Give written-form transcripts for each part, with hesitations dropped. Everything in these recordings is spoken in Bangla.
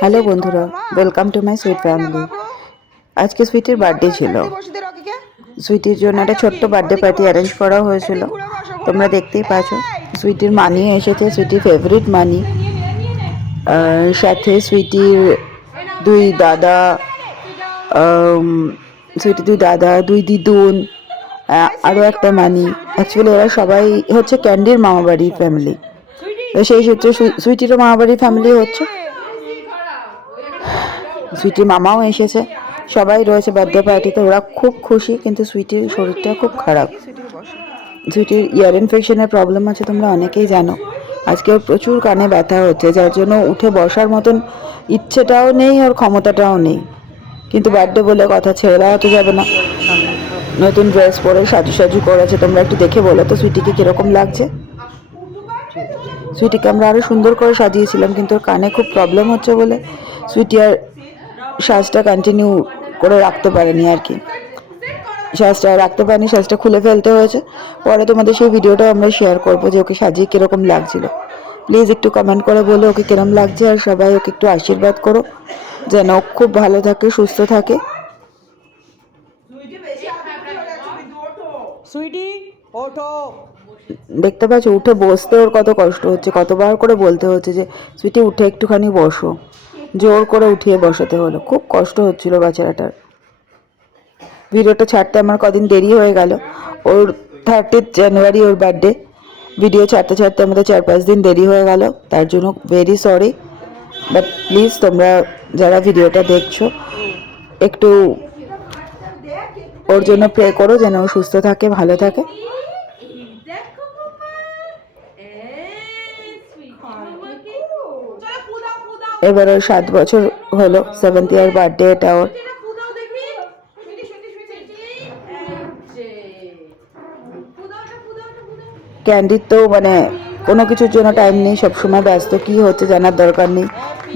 হ্যালো বন্ধুরা, welcome to my sweet family. আজকে সুইটির বার্থডে ছিল। সুইটির জন্য একটা ছোট্ট বার্থডে পার্টি অ্যারেঞ্জ করা হয়েছিল। তোমরা দেখতেই পাচ্ছ, সুইটির মানি এসেছে, সুইটির ফেভারিট মানি। সাথে সুইটির দুই দাদা, দুই দিদুন, আরও একটা মানি। অ্যাকচুয়ালি এরা সবাই হচ্ছে ক্যান্ডির মামাবাড়ির ফ্যামিলি। তো সেই সূত্রে সুইটিরও মামাবাড়ির ফ্যামিলি হচ্ছে। সুইটির মামাও এসেছে, সবাই রয়েছে বার্থডে পার্টিতে। ওরা খুব খুশি, কিন্তু সুইটির শরীরটা খুব খারাপ। সুইটির ইয়ার ইনফেকশনের প্রবলেম আছে, তোমরা অনেকেই জানো। আজকে ওর প্রচুর কানে ব্যথা হচ্ছে, যার জন্য উঠে বসার মতন ইচ্ছেটাও নেই, ওর ক্ষমতাটাও নেই। কিন্তু বার্থডে বলে কথা ছেড়ে দেওয়া যাবে না। নতুন ড্রেস পরে সাজু করেছে। তোমরা একটু দেখে বলো তো সুইটিকে কীরকম লাগছে। সুইটিকে আমরা আরও সুন্দর করে সাজিয়েছিলাম, কিন্তু ওর কানে খুব প্রবলেম হচ্ছে বলে সুইটি আর সাজটা কন্টিনিউ করে রাখতে পারেনি আর কি। সাজটা রাখতে পারিনি, সাজটা খুলে ফেলতে হয়েছে। পরে তোমাদের সেই ভিডিওটা আমরা শেয়ার করবো যে ওকে সাজিয়ে কীরকম লাগছিল। প্লিজ একটু কমেন্ট করে বলো ওকে কীরকম লাগছে, আর সবাই ওকে একটু আশীর্বাদ করো যেন ও খুব ভালো থাকে, সুস্থ থাকে। দেখতে পাচ্ছ উঠে বসতে ওর কত কষ্ট হচ্ছে, কতবার করে বলতে হচ্ছে যে সুইটি উঠে একটুখানি বসো। জোর করে উঠিয়ে বসাতে হলো, খুব কষ্ট হচ্ছিল বাচ্চাটার। ভিডিওটা ছাড়তে আমার কদিন দেরি হয়ে গেল। ওর 30 জানুয়ারি ওর বার্থডে। ভিডিও ছাড়তে আমাদের 4-5 দিন দেরি হয়ে গেল, তার জন্য ভেরি সরি। বাট প্লিজ তোমরা যারা ভিডিওটা দেখছো একটু ওর জন্য প্রে করো যেন ও সুস্থ থাকে, ভালো থাকে। এবার ওর 7 বছর হলো, 7th ইয়ার বার্থডে এটা ওর। ক্যান্ডির তো মানে কোনো কিছুর জন্য টাইম নেই, সবসময় ব্যস্ত, কি হচ্ছে জানার দরকার নেই,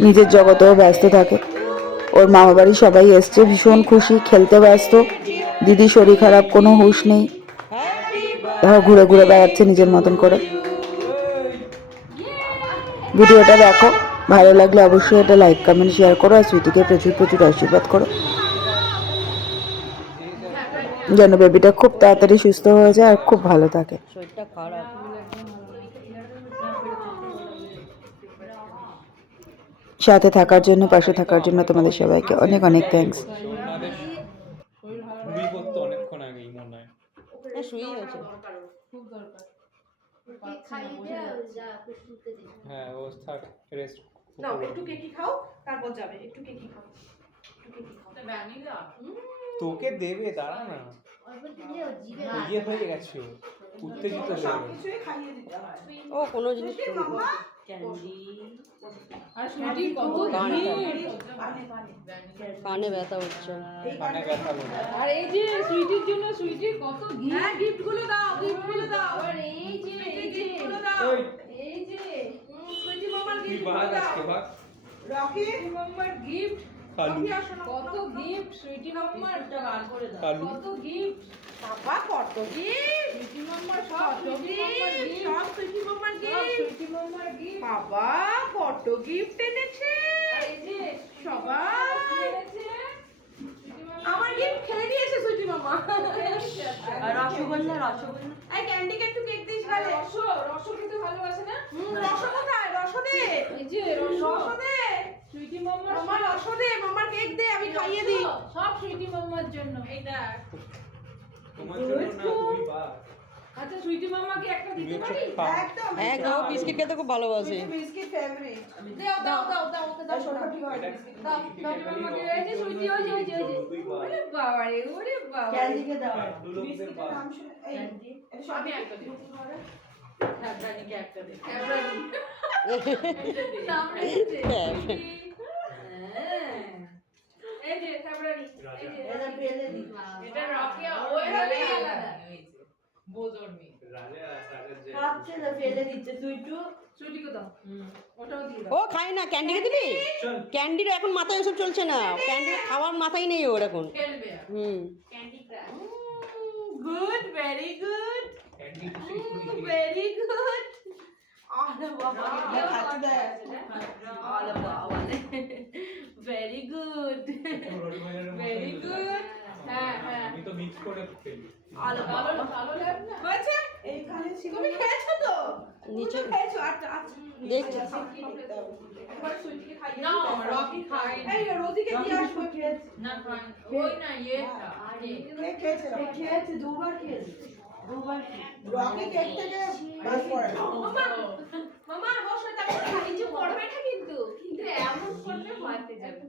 নিজের জগতেও ব্যস্ত থাকে। ওর মামাবাড়ি সবাই এসছে, ভীষণ খুশি, খেলতে ব্যস্ত। দিদি শরীর খারাপ, কোনো হুঁশ নেই, ঘুরে ঘুরে বেড়াচ্ছে নিজের মতন করে। ভিডিওটা দেখো, ভালো লাগলে অবশ্যই এটা লাইক কমেন্ট শেয়ার করো, আর সুইটিকে প্রচুর প্রচুর আশীর্বাদ করো যেন বেবিটা খুব তাড়াতাড়ি সুস্থ হয়ে যায় আর খুব ভালো থাকে। সাথে থাকার জন্য, পাশে থাকার জন্য তোমাদের সবাইকে অনেক অনেক থ্যাঙ্কস। তোকে দেবে, দাঁড়া না, ইয়ে হয়ে গেছে, উত্তেজিত হয়ে গেছে। ও কোনো জিনিস কানে ব্যথা হচ্ছে, কানে ব্যথা হচ্ছে। আর এই যে সুইটির জন্য সুইটির কত গিফট গুলো দাও, আর এই যে গিফট গুলো দাও, এই যে সুইটি মামার গিফট গুলো দাও। রকি মামার গিফট, কত গিফট সুইটি মামার, বার করে দাও, কত গিফট বাবা, কত গিফট সুইটি মামার, সব সুইটি মামার গিফট বাবা, কত গিফট এনেছে। এই যে সবাই এনেছে, আমার গিফট খেলে দিয়েছে সুইটি মামা। আর রসগোল্লা এই ক্যান্ডিকে একটু কেক দিস গালে। রস খেতে ভালোবাসে না? রস কোথায়? রস দে, এই যে রস দে সুইটি মামা, মামা রস দে, মামার কেক দে, আমি খাইয়ে দিই। সব সুইটি মামার জন্য। এইটা তোমার জন্য না, তুমি বা। আচ্ছা সুইটি মামাকে একটা দিতে পারি? একদম একদম, বিস্কিট খেতে খুব ভালোবাসে। Biscuit favourite. দাও ওকে দাও ছোট বিস্কিট দাও মামাকে। এই যে সুইটি, ওই যে ওরে বাবা রে, ওরে বাবা, ক্যান্ডিকে দাও, বিস্কিটের নাম শুনে এই এটা আমি একটা দেব, ক্যাডবারিকে একটা দে, নাম রেখেছে। এই যে ক্যাডবারি, এই যে এটা পেলে দি, এটা রকি, ওই আলাদা বোঝর মি খাচ্ছে না, ফেলে দিচ্ছে। সুইটিকে দাও, ওটাও দিয়ে দাও। ও খায় না, ক্যান্ডিকে দিবি? ক্যান্ডির এখন মাথায় ওসব চলছে না, ক্যান্ডির খাওয়ার মাথায় নেই ওর এখন। খেলবে Candy Crush. Good, very good, very good. আরে বাবা, খাচ্ছে দেয়, আরে বাবা। মিক্স করে ফেলি। আলো হয়েছে এইখানে তুমি খেয়েছো তো নিচে খেয়েছো আচ্ছা আচ্ছা দেখছি একবার সুইটিকে খাইয়ে না রকি খায় এই রোজিকে দিয়ে আসবো খেয়েছে না খায় ওই না এটা আরে খেয়েছে দুবার রকি কেক থেকে বাস করে মামা মামা বসে তারপর খাইয়ে পড়বে না কিন্তু এমন করলে মারতে যাবে